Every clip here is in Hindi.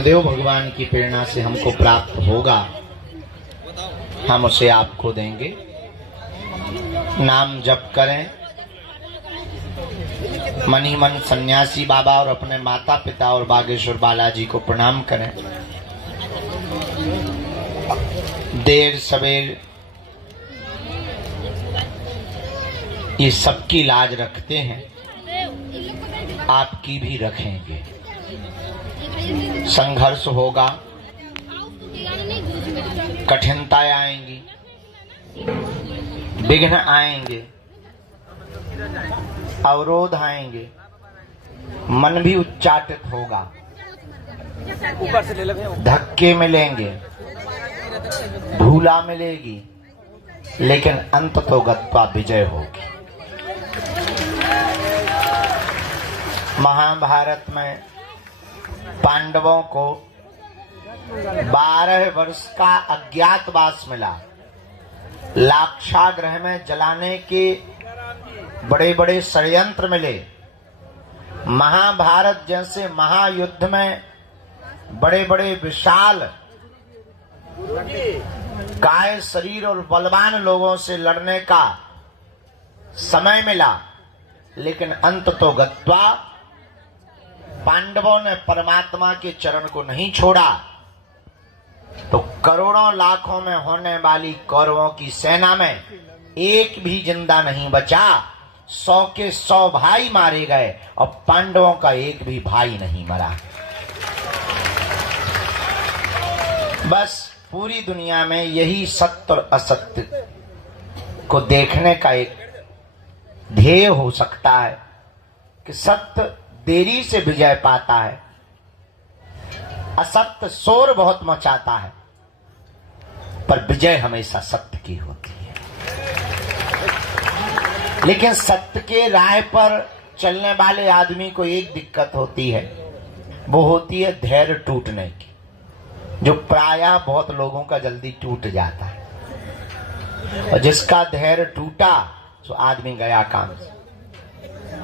गुरुदेव भगवान की प्रेरणा से हमको प्राप्त होगा, हम उसे आपको देंगे। नाम जप करें, मन ही मन सन्यासी बाबा और अपने माता पिता और बागेश्वर बालाजी को प्रणाम करें। देर सवेर ये सबकी लाज रखते हैं, आपकी भी रखेंगे। संघर्ष होगा, कठिनताएं आएंगी, विघ्न आएंगे, अवरोध आएंगे, मन भी उच्चाटित होगा, धक्के मिलेंगे, धूला मिलेगी, लेकिन अंत तो गत्वा विजय होगी। महाभारत में पांडवों को 12 वर्ष का अज्ञातवास मिला। लाक्षागृह में जलाने के बड़े बड़े षड्यंत्र मिले। महाभारत जैसे महायुद्ध में बड़े बड़े विशाल काय शरीर और बलवान लोगों से लड़ने का समय मिला, लेकिन अंत तो गत्वा पांडवों ने परमात्मा के चरण को नहीं छोड़ा, तो करोड़ों लाखों में होने वाली कौरवों की सेना में एक भी जिंदा नहीं बचा। 100 के 100 भाई मारे गए और पांडवों का एक भी भाई नहीं मरा। बस पूरी दुनिया में यही सत्य और असत्य को देखने का एक ध्येय हो सकता है कि सत्य देरी से विजय पाता है, असत्य शोर बहुत मचाता है, पर विजय हमेशा सत्य की होती है। लेकिन सत्य के राह पर चलने वाले आदमी को एक दिक्कत होती है, वो होती है धैर्य टूटने की, जो प्रायः बहुत लोगों का जल्दी टूट जाता है। और जिसका धैर्य टूटा तो आदमी गया काम से।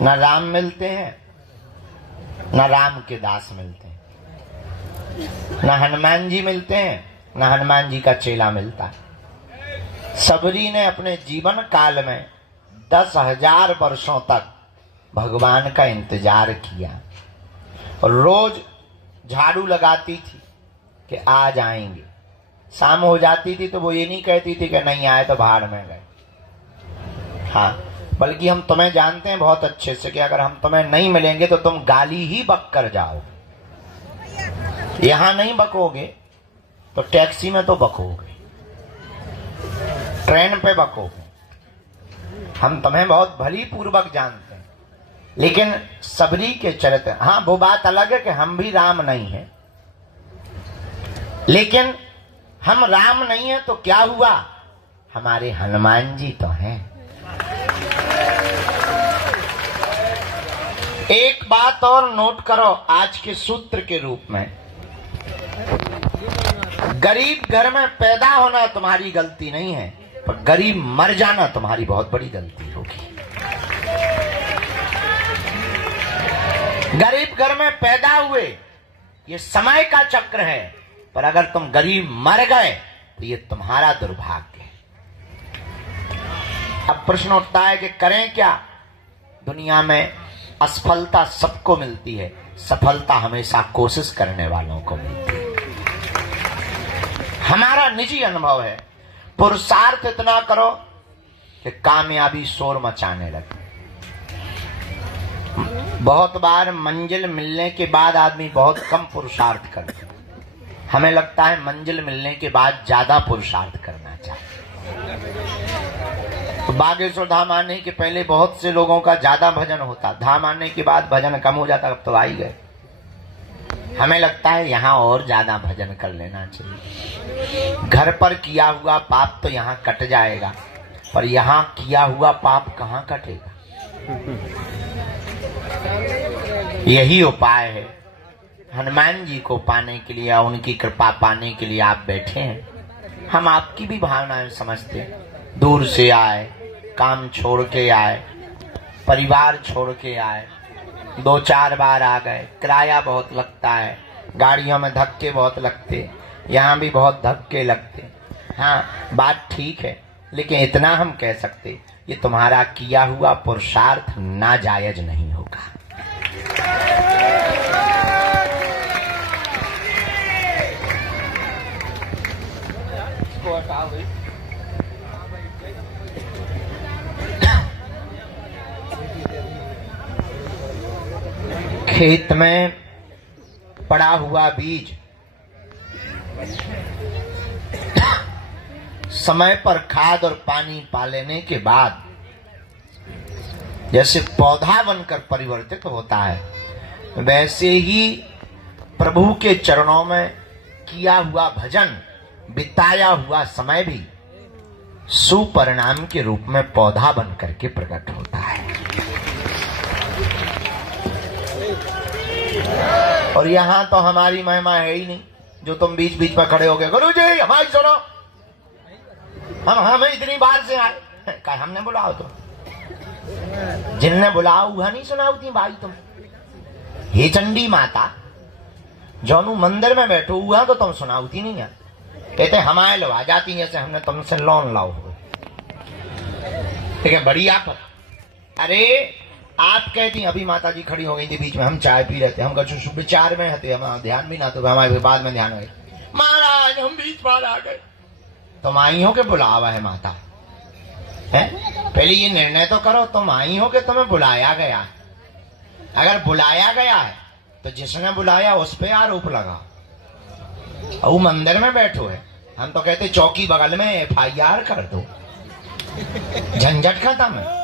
न राम मिलते हैं, न राम के दास मिलते हैं, न हनुमान जी मिलते हैं, न हनुमान जी का चेला मिलता है। सबरी ने अपने जीवन काल में 10,000 वर्षों तक भगवान का इंतजार किया और रोज झाड़ू लगाती थी कि आज आएंगे। शाम हो जाती थी तो वो ये नहीं कहती थी कि नहीं आए तो भाड़ में गए। हाँ, बल्कि हम तुम्हें जानते हैं बहुत अच्छे से कि अगर हम तुम्हें नहीं मिलेंगे तो तुम गाली ही बक कर जाओगे। यहां नहीं बकोगे तो टैक्सी में तो बकोगे, ट्रेन पे बकोगे। हम तुम्हें बहुत भली पूर्वक जानते हैं, लेकिन सबरी के चरित्र, हाँ वो बात अलग है कि हम भी राम नहीं हैं, लेकिन हम राम नहीं है तो क्या हुआ, हमारे हनुमान जी तो हैं। एक बात और नोट करो आज के सूत्र के रूप में, गरीब घर में पैदा होना तुम्हारी गलती नहीं है, पर गरीब मर जाना तुम्हारी बहुत बड़ी गलती होगी। गरीब घर में पैदा हुए ये समय का चक्र है, पर अगर तुम गरीब मर गए तो ये तुम्हारा दुर्भाग्य है। अब प्रश्न उठता है कि करें क्या। दुनिया में असफलता सबको मिलती है, सफलता हमेशा कोशिश करने वालों को मिलती है। हमारा निजी अनुभव है, पुरुषार्थ इतना करो कि कामयाबी शोर मचाने लगे। बहुत बार मंजिल मिलने के बाद आदमी बहुत कम पुरुषार्थ करता है। हमें लगता है मंजिल मिलने के बाद ज्यादा पुरुषार्थ करना चाहिए। तो बागेश्वर धाम आने के पहले बहुत से लोगों का ज्यादा भजन होता, धाम आने के बाद भजन कम हो जाता, अब तो आ ही गए। हमें लगता है यहाँ और ज्यादा भजन कर लेना चाहिए। घर पर किया हुआ पाप तो यहाँ कट जाएगा, पर यहाँ किया हुआ पाप कहाँ कटेगा। यही उपाय है। हनुमान जी को पाने के लिए, उनकी कृपा पाने के लिए आप बैठे हैं। हम आपकी भी भावनाएं समझते हैं। दूर से आए, काम छोड़ के आए, परिवार छोड़ के आए, 2-4 बार आ गए, किराया बहुत लगता है, गाड़ियों में धक्के बहुत लगते, यहाँ भी बहुत धक्के लगते। हाँ, बात ठीक है, लेकिन इतना हम कह सकते, ये तुम्हारा किया हुआ पुरुषार्थ नाजायज नहीं होगा। खेत में पड़ा हुआ बीज समय पर खाद और पानी पा लेने के बाद जैसे पौधा बनकर परिवर्तित होता है, वैसे ही प्रभु के चरणों में किया हुआ भजन, बिताया हुआ समय भी सुपरिणाम के रूप में पौधा बन करके प्रकट होता है। और यहां तो हमारी महिमा है ही नहीं, जो तुम बीच बीच में खड़े हो गए, गुरु जी हमारी सुनो, हम इतनी बार से आए, क्या हमने बुलाओ? तो जिनने बुलाओ वह नहीं सुनाओती भाई तुम। हे चंडी माता, जौनू मंदिर में बैठो हुआ तो तुम सुनाओती नहीं है, कहते हमारे लो आ जाती है, जैसे हमने तुमसे लोन लाओ हो। ठीक है, बड़ी आप, अरे आप कहती अभी माता जी खड़ी हो गई थी बीच में, हम चाय पी रहे थे, हम कुछ विचार में थे, हम ध्यान भी ना, तो हमारे बाद में ध्यान हुए, महाराज हम बीच बार आ गए। तुम आई हो के बुलावा है माता है? पहले ये निर्णय तो करो, तुम आई हो कि तुम्हें बुलाया गया। अगर बुलाया गया है तो जिसने बुलाया उस पे आरोप लगा। वो मंदिर में बैठो है, हम तो कहते चौकी बगल में FIR कर दो, झंझट खत्म है।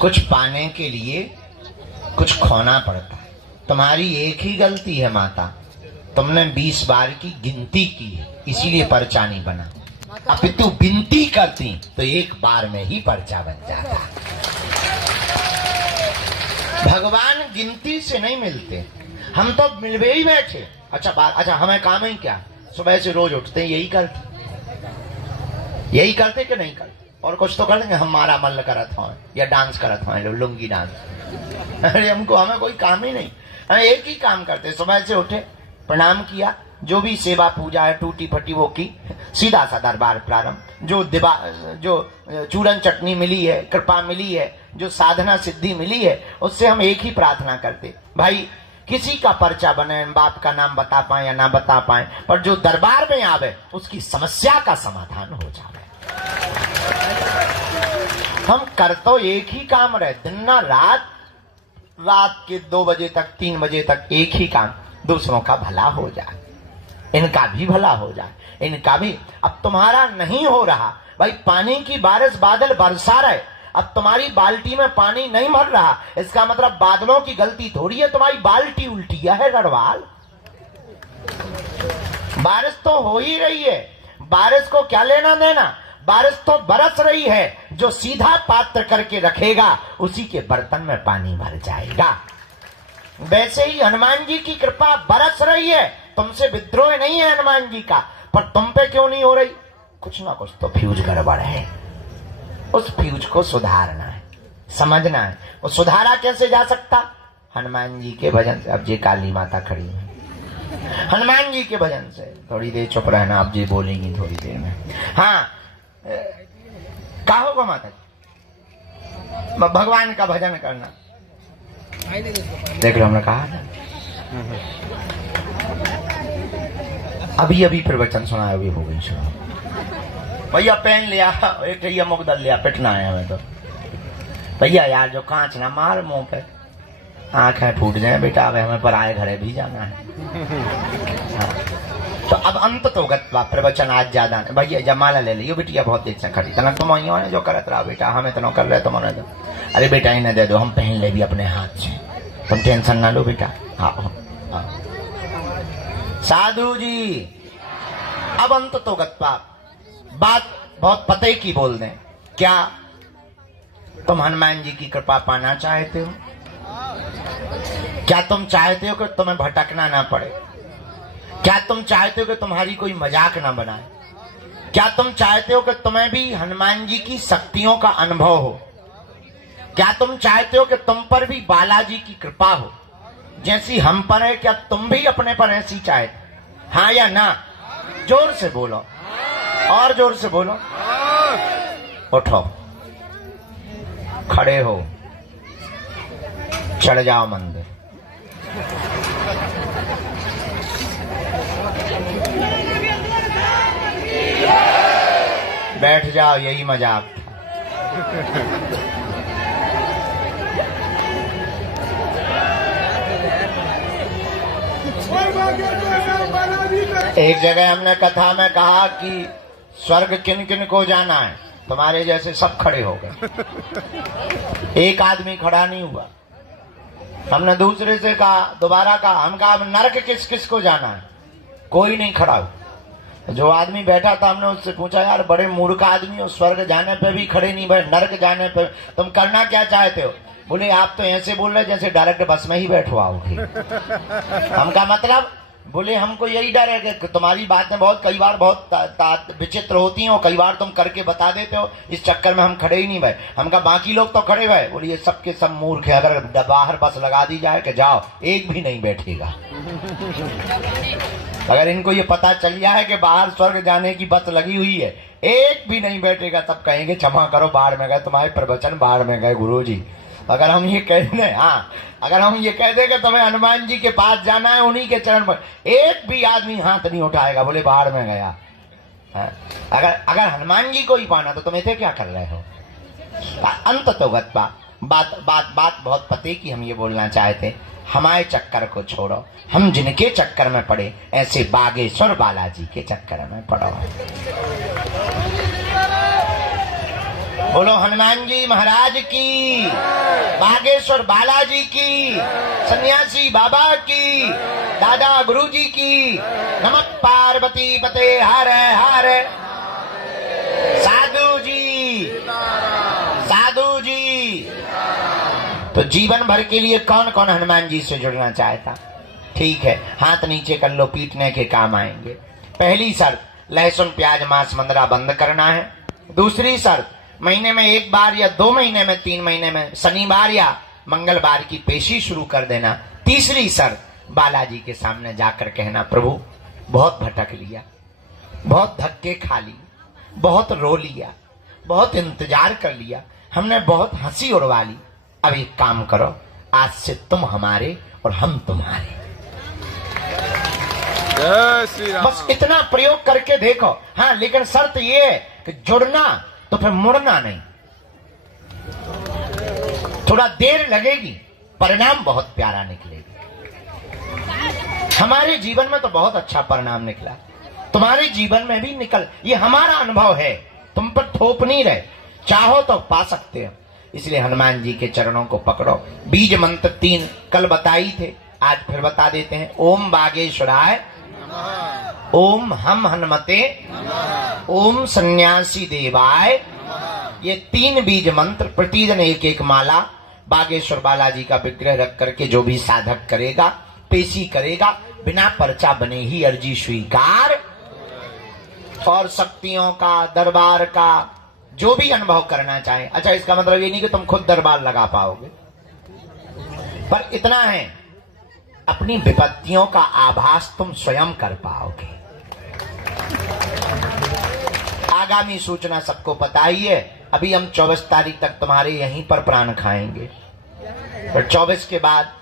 कुछ पाने के लिए कुछ खोना पड़ता है। तुम्हारी एक ही गलती है माता, तुमने 20 बार की गिनती की है, इसीलिए पर्चा नहीं बना। अब तू गिनती करती तो एक बार में ही पर्चा बन जाता। भगवान गिनती से नहीं मिलते, हम तो मिलवे ही बैठे। अच्छा हमें काम ही क्या, सुबह से रोज उठते हैं यही करते कि नहीं करते? और कुछ तो कर लेंगे, हमारा मल्ल करत हो या डांस करत हो, लुंगी डांस। अरे हमें कोई काम ही नहीं, हम एक ही काम करते, सुबह से उठे, प्रणाम किया, जो भी सेवा पूजा है टूटी फटी वो की, सीधा सा दरबार प्रारंभ। जो चूरन चटनी मिली है, कृपा मिली है, जो साधना सिद्धि मिली है, उससे हम एक ही प्रार्थना करते, भाई किसी का पर्चा बने, बाप का नाम बता पाए या ना बता पाए, पर जो दरबार में आवे उसकी समस्या का समाधान हो जाए। हम कर तो एक ही काम रहे, दिन ना रात के 2 बजे तक 3 बजे तक एक ही काम, दूसरों का भला हो जाए, इनका भी भला हो जाए, इनका भी। अब तुम्हारा नहीं हो रहा भाई, पानी की बारिश बादल बरसा रहे, अब तुम्हारी बाल्टी में पानी नहीं भर रहा, इसका मतलब बादलों की गलती थोड़ी है, तुम्हारी बाल्टी उल्टी है गढ़वाल। बारिश तो हो ही रही है, बारिश को क्या लेना देना, बारिश तो बरस रही है, जो सीधा पात्र करके रखेगा उसी के बर्तन में पानी भर जाएगा। वैसे ही हनुमान जी की कृपा बरस रही है, तुमसे विद्रोह नहीं है हनुमान जी का, पर तुम पे क्यों नहीं हो रही? कुछ ना कुछ तो फ्यूज गड़बड़ है, उस फ्यूज को सुधारना है, समझना है। वो सुधारा कैसे जा सकता? हनुमान जी के भजन से। अब जी काली माता खड़ी है, हनुमान जी के भजन से। थोड़ी देर चुप रहना, अब जी बोलेंगी थोड़ी देर में। हाँ, क्या होगा माता जी? भगवान का भजन करना। देख लो, हमने कहा था अभी प्रवचन सुना है, अभी हो गई सुना। भैया पेन लिया, एक ये मुकदल लिया, पिटना है हमें तो। भैया यार जो कांच ना मार मुंह पे, आंखें फूट जाए बेटा, अब हमें पराए घरे भी जाना है। हाँ। तो अब अंत तो गत्वा प्रवचन आज ज्यादा नहीं। भैया जमाला ले लियो बिटिया, बहुत देर से खड़ी तना, तुम आई हो जो करत रहा बेटा, हमें तो न कर रहे तुम तो। अरे बेटा इन्हें दे दो, हम पहन ले भी अपने हाथ से, तुम टेंशन ना लो बेटा। हाँ। साधु जी, अब अंत तो गत्वा, बात बहुत पते की बोल दें। क्या तुम हनुमान जी की कृपा पाना चाहते हो? क्या तुम चाहते हो कि तुम्हें भटकना ना पड़े? क्या तुम चाहते हो कि तुम्हारी कोई मजाक ना बनाए? क्या तुम चाहते हो कि तुम्हें भी हनुमान जी की शक्तियों का अनुभव हो? क्या तुम चाहते हो कि तुम पर भी बालाजी की कृपा हो? जैसी हम पर है, क्या तुम भी अपने पर ऐसी चाहे? हाँ या ना? जोर से बोलो, और जोर से बोलो। उठो, खड़े हो, चढ़ जाओ मंदिर। बैठ जाओ, यही मजाक था। एक जगह हमने कथा में कहा कि स्वर्ग किन किन को जाना है, तुम्हारे जैसे सब खड़े हो गए, एक आदमी खड़ा नहीं हुआ। हमने दूसरे से कहा, दोबारा कहा, हम कहा नरक किस किस को जाना है, कोई नहीं खड़ा हुआ। जो आदमी बैठा था हमने उससे पूछा, यार बड़े मूर्ख आदमी हो, स्वर्ग जाने पे भी खड़े नहीं भाई, नरक जाने पे तुम करना क्या चाहते हो? बोले आप तो ऐसे बोल रहे जैसे डायरेक्ट बस में ही बैठवाओगे। हमका मतलब, बोले हमको यही डर है कि तुम्हारी बातें बहुत कई बार बहुत विचित्र होती हैं और कई बार तुम करके बता देते हो, इस चक्कर में हम खड़े ही नहीं भाई। हमका बाकी लोग तो खड़े भाई। बोले ये सबके सब मूर्ख है, अगर बाहर बस लगा दी जाए कि जाओ, एक भी नहीं बैठेगा। अगर इनको ये पता चल जाए कि बाहर स्वर्ग जाने की बस लगी हुई है, एक भी नहीं बैठेगा, तब कहेंगे क्षमा करो, बाढ़ में गए, तुम्हारे प्रवचन बाढ़ में गए गुरुजी। अगर हम ये कह दें, हाँ, अगर हम ये कह दें कि तुम्हें हनुमान जी के पास जाना है, उन्हीं के चरण पर, एक भी आदमी हाथ नहीं उठाएगा, बोले बाढ़ में गया। अगर हनुमान जी को ही पाना तो तुम इसे क्या कर रहे हो? अंत तो बात बहुत पते की हम ये बोलना चाहते, हमारे चक्कर को छोड़ो, हम जिनके चक्कर में पड़े, ऐसे बागेश्वर बालाजी के चक्कर में पड़ो। बोलो हनुमान जी महाराज की, बागेश्वर बालाजी की, सन्यासी बाबा की, दादा गुरुजी की। नमः पार्वती पते हर हर। साधु जी, साधु जी। तो जीवन भर के लिए कौन कौन हनुमान जी से जुड़ना चाहता? ठीक है, हाथ नीचे कर लो, पीटने के काम आएंगे। पहली शर्त, लहसुन प्याज मांस मंदरा बंद करना है। दूसरी शर्त, महीने में एक बार या 2 महीने में 3 महीने में शनिवार या मंगलवार की पेशी शुरू कर देना। तीसरी शर्त, बालाजी के सामने जाकर कहना, प्रभु बहुत भटक लिया, बहुत धक्के खा लिए, बहुत रो लिया, बहुत इंतजार कर लिया, हमने बहुत हंसी उड़वा ली, अब एक काम करो, आज से तुम हमारे और हम तुम्हारे। बस इतना प्रयोग करके देखो। हाँ, लेकिन शर्त ये है कि जुड़ना तो फिर मुड़ना नहीं। थोड़ा देर लगेगी, परिणाम बहुत प्यारा निकलेगा। हमारे जीवन में तो बहुत अच्छा परिणाम निकला, तुम्हारे जीवन में भी निकल, ये हमारा अनुभव है, तुम पर थोप नहीं रहे, चाहो तो पा सकते हो। इसलिए हनुमान जी के चरणों को पकड़ो। बीज मंत्र 3 कल बताई थे, आज फिर बता देते हैं। ओम बागेश्वराय, ओम हम हनुमते, ओम सन्यासी देवाय। ये 3 बीज मंत्र प्रतिदिन एक एक माला बागेश्वर बालाजी का विग्रह रख करके जो भी साधक करेगा, पेशी करेगा, बिना पर्चा बने ही अर्जी स्वीकार। और शक्तियों का, दरबार का जो भी अनुभव करना चाहे। अच्छा, इसका मतलब ये नहीं कि तुम खुद दरबार लगा पाओगे, पर इतना है, अपनी विपत्तियों का आभास तुम स्वयं कर पाओगे। आगामी सूचना सबको पता ही है। अभी हम 24 तारीख तक तुम्हारे यहीं पर प्राण खाएंगे, और 24 के बाद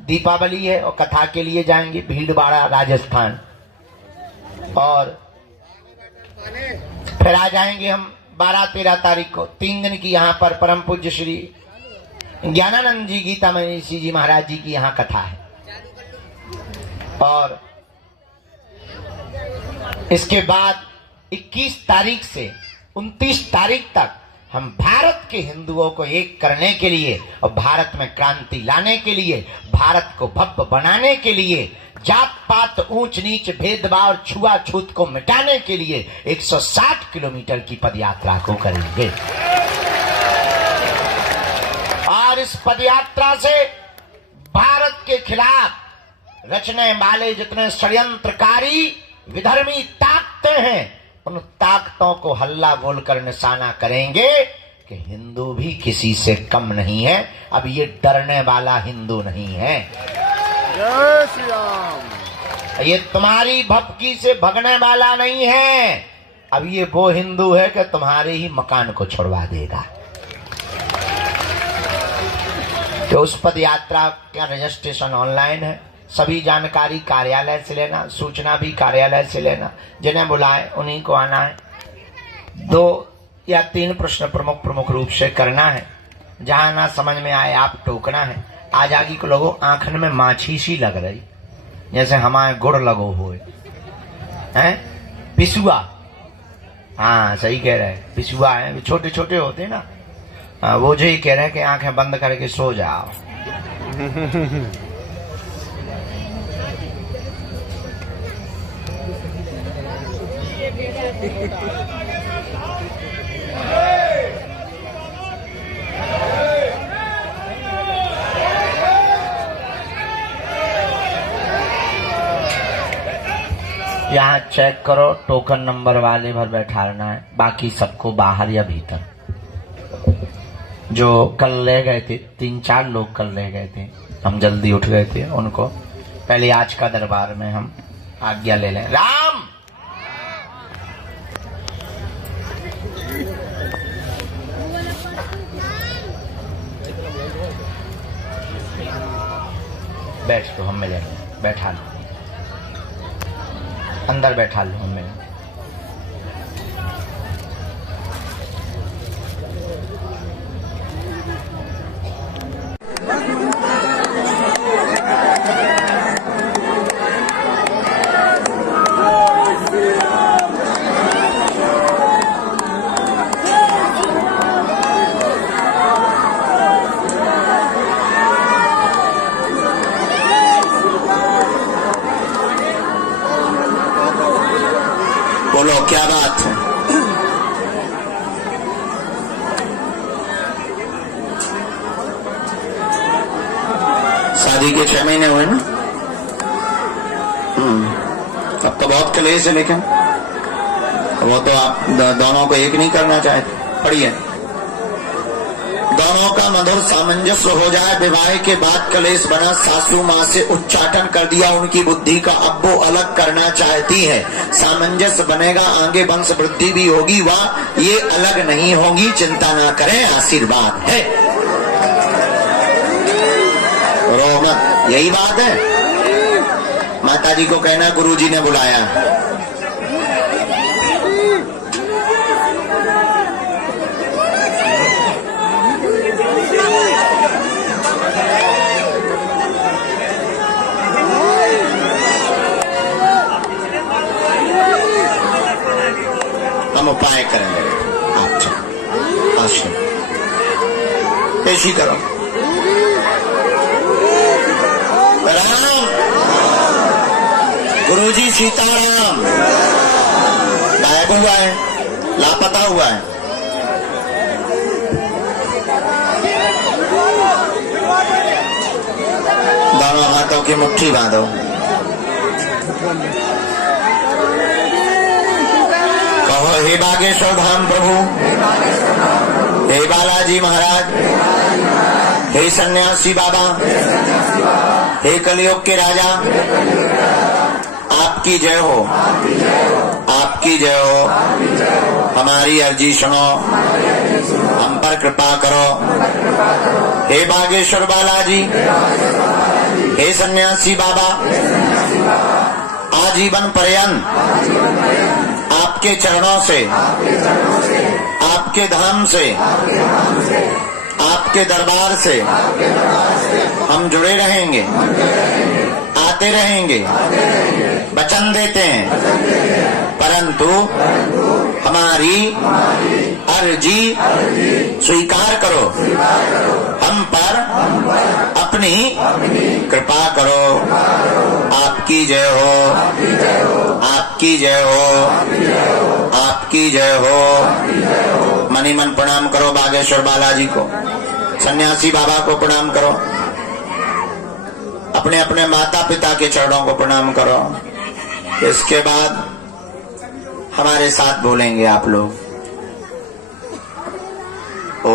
दीपावली है और कथा के लिए जाएंगे भीलवाड़ा राजस्थान, और फिर आ जाएंगे हम 12-13 तारीख को। 3 दिन की यहाँ पर परम पूज्य श्री ज्ञानानंद जी गीता मनीषी जी महाराज जी की यहाँ कथा है। और इसके बाद 21 तारीख से 29 तारीख तक हम भारत के हिंदुओं को एक करने के लिए और भारत में क्रांति लाने के लिए, भारत को भव्य बनाने के लिए, जात पात ऊंच नीच भेदभाव छुआछूत को मिटाने के लिए 160 किलोमीटर की पदयात्रा को करेंगे। और इस पदयात्रा से भारत के खिलाफ रचने वाले जितने षड्यंत्रकारी विधर्मी ताकतें हैं, उन ताकतों को हल्ला बोलकर निशाना करेंगे कि हिंदू भी किसी से कम नहीं है। अब ये डरने वाला हिंदू नहीं है। जय श्री राम। ये तुम्हारी भपकी से भगने वाला नहीं है। अब ये वो हिंदू है कि तुम्हारे ही मकान को छुड़वा देगा। तो उस पद यात्रा का रजिस्ट्रेशन ऑनलाइन है। सभी जानकारी कार्यालय से लेना, सूचना भी कार्यालय से लेना। जिन्हें बुलाए उन्हीं को आना है। 2 या 3 प्रश्न प्रमुख रूप से करना है। जहां ना समझ में आए आप टोकना है। आज आगे को लोगों आंखन में माछी सी लग रही, जैसे हमारे गुड़ लगो हुए हैं। पिसुआ, हाँ सही कह रहे हैं, पिसुआ है। छोटे छोटे होते हैं ना, वो जो ही कह रहे हैं कि आंखें बंद करके सो जाओ। यहाँ चेक करो, टोकन नंबर वाले भर बैठाना है, बाकी सबको बाहर या भीतर। जो कल ले गए थे, 3-4 लोग कल ले गए थे, हम जल्दी उठ गए थे, उनको पहले आज का दरबार में हम आज्ञा ले लें। राम बैठ लो, हम मिलेंगे। बैठा लो, अंदर बैठा लो, हम मिलेंगे। बोलो क्या बात है? शादी के 6 महीने हुए ना? अब तो बहुत कलेश है, लेकिन वो तो आप दोनों को एक नहीं करना चाहते। पढ़िए, दोनों का मधुर सामंजस्य हो जाए। विवाह के बाद कलेश बना, सासू माँ से उच्चाटन कर दिया उनकी बुद्धि का, अब वो अलग करना चाहती है। सामंजस्य बनेगा, आगे वंश वृद्धि भी होगी। वाह, ये अलग नहीं होगी, चिंता ना करें, आशीर्वाद है। रो मत, यही बात है। माताजी को कहना गुरुजी ने बुलाया। हम उपाय करेंगे, आप आश्रम ऐसी करो। राम, गुरुजी सीताराम गायब हुआ है, लापता हुआ है। दोनों हाथों की मुट्ठी बांधो। कहो, हे बागेश्वर धाम प्रभु, हे बालाजी महाराज, हे सन्यासी बाबा, हे कलयुग के राजा, आपकी जय हो, आपकी जय हो। हमारी अर्जी सुनो, हम पर कृपा करो। हे बागेश्वर बालाजी, हे सन्यासी बाबा, आजीवन पर्यंत आपके चरणों से, आपके धाम से, आपके दरबार से हम जुड़े रहेंगे, आते रहेंगे, वचन देते हैं। परंतु हमारी अर्जी स्वीकार करो, हम पर अपनी कृपा करो। आपकी जय हो, आपकी जय हो, आपकी जय हो। मनी मन प्रणाम करो बागेश्वर बालाजी को, सन्यासी बाबा को प्रणाम करो, अपने अपने माता पिता के चरणों को प्रणाम करो। इसके बाद हमारे साथ बोलेंगे आप लोग, ओ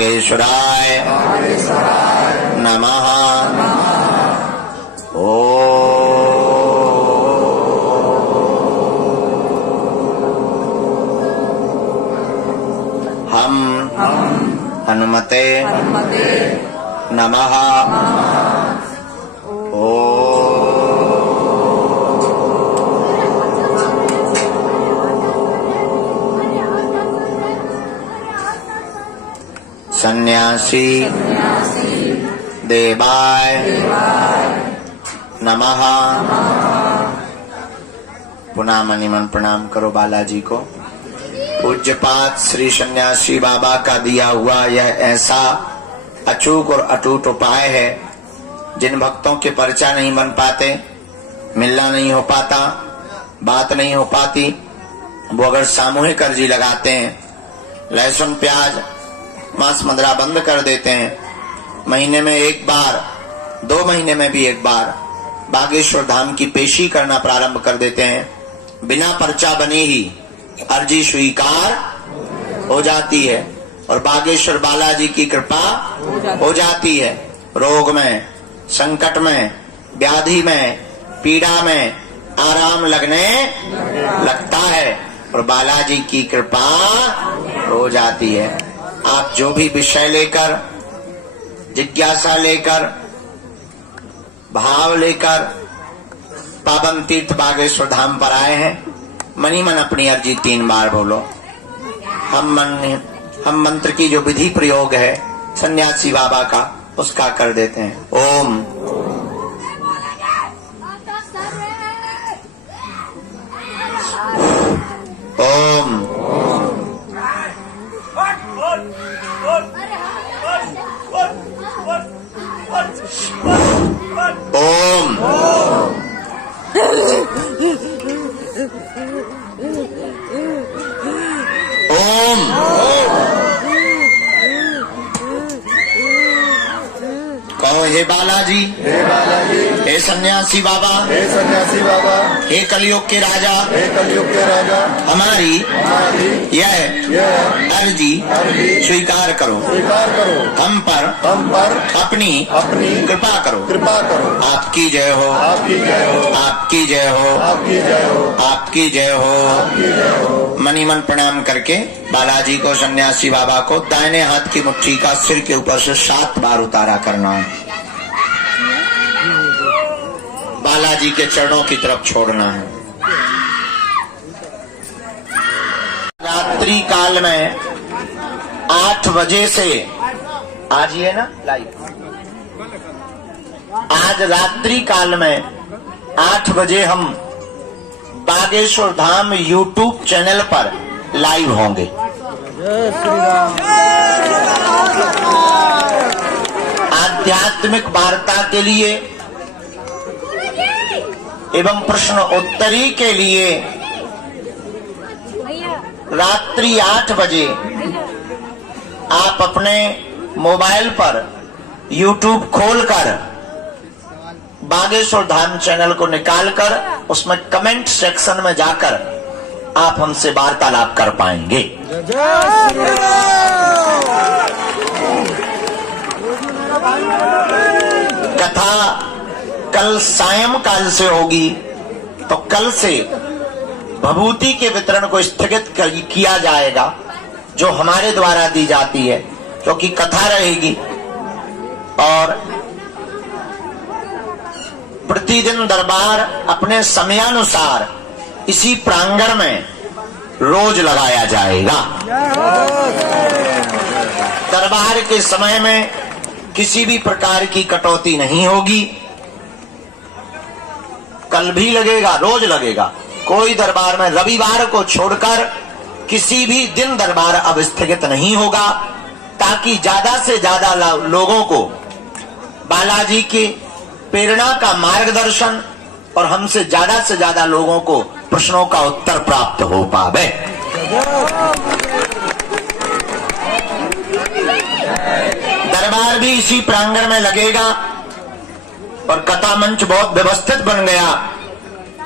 बागेश्वराय नमः। हम हनुमते नमः। सन्यासी देवाय नमः। पुनः मणिमन प्रणाम करो बालाजी को। पूज्यपाद श्री सन्यासी बाबा का दिया हुआ यह ऐसा अचूक और अटूट उपाय है, जिन भक्तों के पर्चा नहीं बन पाते, मिलना नहीं हो पाता, बात नहीं हो पाती, वो अगर सामूहिक अर्जी लगाते हैं, लहसुन प्याज मांस मदिरा बंद कर देते हैं, महीने में एक बार, 2 महीने में भी एक बार बागेश्वर धाम की पेशी करना प्रारंभ कर देते हैं, बिना पर्चा बने ही अर्जी स्वीकार हो जाती है और बागेश्वर बालाजी की कृपा हो जाती है। रोग में, संकट में, व्याधि में, पीड़ा में आराम लगने लगता है और बालाजी की कृपा हो जाती है। आप जो भी विषय लेकर, जिज्ञासा लेकर, भाव लेकर पावन तीर्थ बागेश्वर धाम पर आए हैं, मनी मन अपनी अर्जी 3 बार बोलो। हम मंत्र की जो विधि प्रयोग है सन्यासी बाबा का, उसका कर देते हैं। ओम ओम ओम ओम कहो हे बालाजी, हे बालाजी, हे सन्यासी बाबा, हे सन्यासी बाबा, हे कलयुग के राजा, हे कलयुग के राजा, हमारी यह अर्जी स्वीकार करो, स्वीकार करो। हम पर अपनी कृपा करो, कृपा करो। आपकी जय हो, आपकी जय हो, आपकी जय हो, आपकी जय हो, आपकी जय हो। आपकी जय हो। मनी मन प्रणाम करके बालाजी को, सन्यासी बाबा को दाहिने हाथ की मुट्ठी का सिर के ऊपर से 7 बार उतारा करना है। बालाजी के चरणों की तरफ छोड़ना है। रात्रि काल में 8 बजे से, आज ये ना लाइव, आज रात्रि काल में 8 बजे हम बागेश्वर धाम YouTube चैनल पर लाइव होंगे। आध्यात्मिक वार्ता के लिए एवं प्रश्न उत्तरी के लिए रात्रि 8 बजे आप अपने मोबाइल पर YouTube खोलकर बागेश्वर धाम चैनल को निकालकर उसमें कमेंट सेक्शन में जाकर आप हमसे वार्तालाप कर पाएंगे। कथा कल सायंकाल से होगी, तो कल से भभूति के वितरण को स्थगित किया जाएगा, जो हमारे द्वारा दी जाती है, क्योंकि कथा रहेगी और प्रतिदिन दरबार अपने समयानुसार इसी प्रांगण में रोज लगाया जाएगा। दरबार के समय में किसी भी प्रकार की कटौती नहीं होगी। कल भी लगेगा, रोज लगेगा। कोई दरबार में रविवार को छोड़कर किसी भी दिन दरबार अब स्थगित नहीं होगा, ताकि ज्यादा से ज्यादा लोगों को बालाजी की प्रेरणा का मार्गदर्शन और हमसे ज्यादा से ज्यादा लोगों को प्रश्नों का उत्तर प्राप्त हो पावे। दरबार भी इसी प्रांगण में लगेगा और कथा मंच बहुत व्यवस्थित बन गया,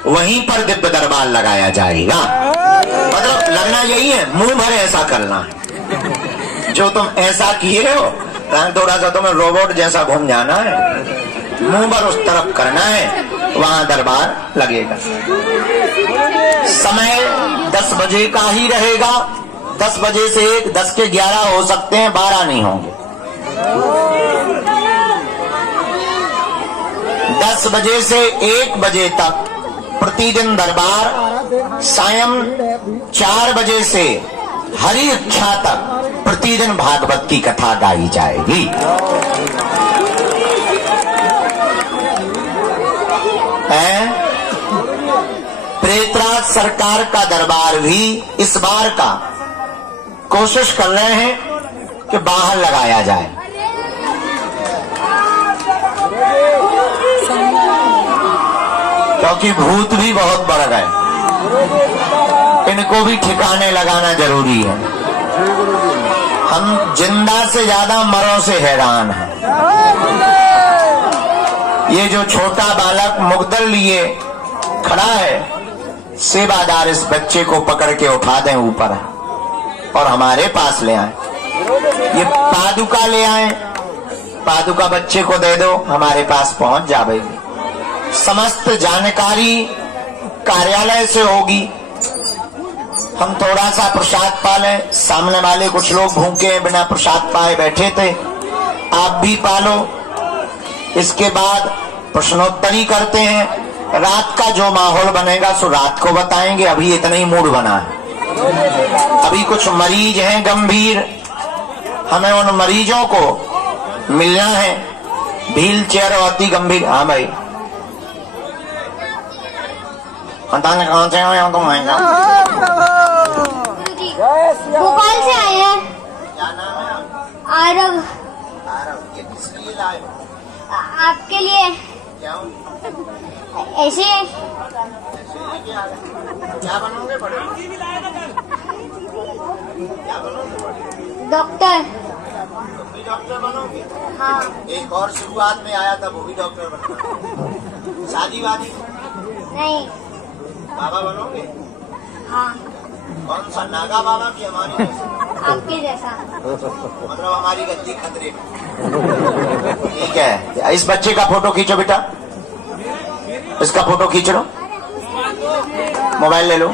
वहीं पर दिव्य दरबार लगाया जाएगा। मतलब लगना यही है, मुंह भर ऐसा करना है। जो तुम ऐसा किए हो, थोड़ा सा तुम्हें रोबोट जैसा घूम जाना है, मुंह पर उस तरफ करना है, वहां दरबार लगेगा। समय 10 बजे का ही रहेगा। 10 बजे से 1, 10 के 11 हो सकते हैं, 12 नहीं होंगे। 10 बजे से 1 बजे तक प्रतिदिन दरबार, सायं 4 बजे से हरि इच्छा तक प्रतिदिन भागवत की कथा गाई जाएगी। प्रेतराज सरकार का दरबार भी इस बार का कोशिश कर रहे हैं कि बाहर लगाया जाए। क्योंकि भूत भी बहुत बढ़ गए, इनको भी ठिकाने लगाना जरूरी है। हम जिंदा से ज्यादा मरों से हैरान हैं। ये जो छोटा बालक मुग्दर लिए खड़ा है, सेवादार इस बच्चे को पकड़ के उठा दें ऊपर और हमारे पास ले आए। ये पादुका ले आए, पादुका बच्चे को दे दो, हमारे पास पहुंच जाएगी। समस्त जानकारी कार्यालय से होगी। हम थोड़ा सा प्रसाद पा लें। सामने वाले कुछ लोग भूखे बिना प्रसाद पाए बैठे थे, आप भी पालो। इसके बाद प्रश्नोत्तरी करते हैं। रात का जो माहौल बनेगा सो रात को बताएंगे। अभी इतना ही मूड बना है। अभी कुछ मरीज हैं गंभीर, हमें उन मरीजों को मिलना है। व्हील चेयर और अति गंभीर। हाँ भाई, कहाँ से आए तुम? भोपाल से आए हैं। क्या नाम है? आरव। ये किस लिए लाए हो? आपके लिए। क्या ऐसे क्या बनोगे? बड़े क्या बनोगे? डॉक्टर। तुम भी डॉक्टर बनोगे? हाँ। एक और शुरुआत में आया था, वो भी डॉक्टर बनना। शादी वादी नहीं। बाबा बनोगे? हाँ। कौन सा, नागा बाबा की हमारी? आपके जैसा। मतलब हमारी गद्दी खतरे। ठीक है, इस बच्चे का फोटो खींचो बेटा, इसका फोटो खींच लो, मोबाइल ले लो।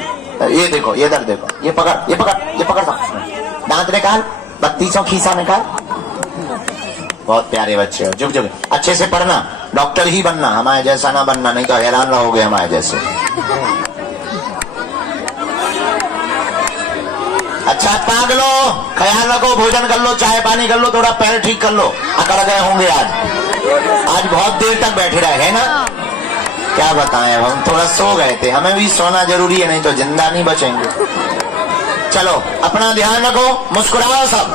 ये देखो, ये इधर देखो, ये पकड़, ये पकड़, ये पकड़ सकते। दांत निकाल, 32 खीसा निकाल। बहुत प्यारे बच्चे हो, जुग जुग। अच्छे से पढ़ना, डॉक्टर ही बनना, हमारे जैसा ना बनना, नहीं तो हैरान रहोगे हमारे जैसे। अच्छा पाग लो, ख्याल रखो, भोजन कर लो, चाय पानी कर लो, थोड़ा पैर ठीक कर लो। अकड़ गए होंगे आज बहुत देर तक बैठे रहे हैं ना। क्या बताएं, हम थोड़ा सो गए थे। हमें भी सोना जरूरी है, नहीं तो जिंदा नहीं बचेंगे। चलो अपना ध्यान रखो, मुस्कुराओ सब।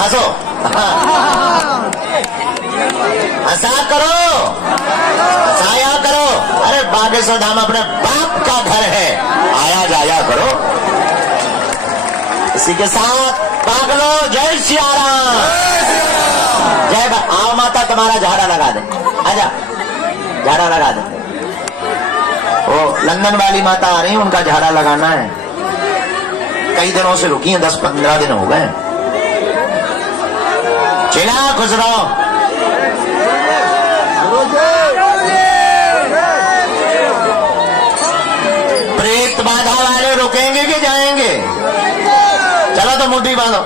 हंसो, हंसा करो, हंसाया करो। अरे बागेश्वर धाम अपने बाप का घर है, आया जाया करो। इसी के साथ भाग लो। जय सिया राम, जय। आओ माता, तुम्हारा झाड़ा लगा दे, आजा, झाड़ा लगा दे। वो लंदन वाली माता आ रही है, उनका झाड़ा लगाना है। कई दिनों से रुकी है, 10-15 दिन हो गए। चला खुश रहो। प्रेत बाधा वाले रुकेंगे कि जाएंगे? चलो तो मुट्ठी बांधो।